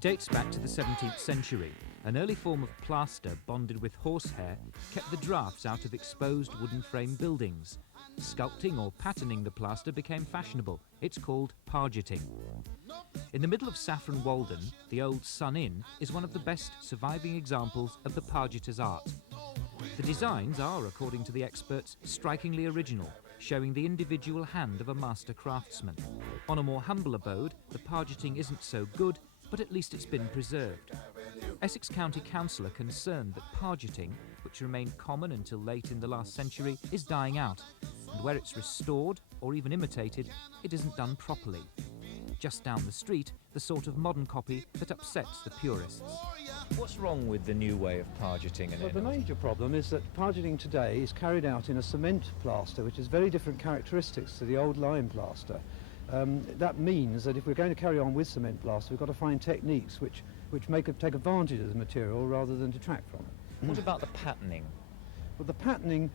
It dates back to the 17th century. An early form of plaster bonded with horsehair kept the drafts out of exposed wooden frame buildings. Sculpting or patterning the plaster became fashionable. It's called pargetting. In the middle of Saffron Walden, the old Sun Inn is one of the best surviving examples of the pargetter's art. The designs are, according to the experts, strikingly original, showing the individual hand of a master craftsman. On a more humble abode, the pargetting isn't so good, but at least it's been preserved. Essex County Council are concerned that pargetting, which remained common until late in the last century, is dying out, and where it's restored or even imitated, it isn't done properly. Just down the street, the sort of modern copy that upsets the purists. What's wrong with the new way of pargetting? Well, the major problem is that pargetting today is carried out in a cement plaster, which has very different characteristics to the old lime plaster. That means that if we're going to carry on with cement plaster, we've got to find techniques which take advantage of the material rather than detract from it. What about the patterning? Well, the patterning,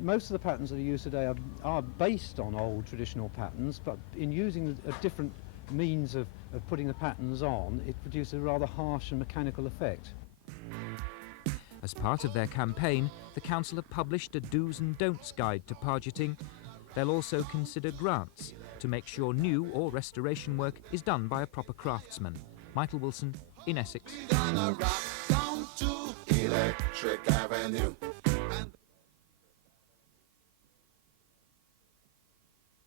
most of the patterns that are used today are based on old traditional patterns, but in using a different means of putting the patterns on, it produces a rather harsh and mechanical effect. As part of their campaign, the council have published a do's and don'ts guide to pargetting. They'll also consider grants to make sure new or restoration work is done by a proper craftsman. Michael Wilson in Essex. Electric Avenue.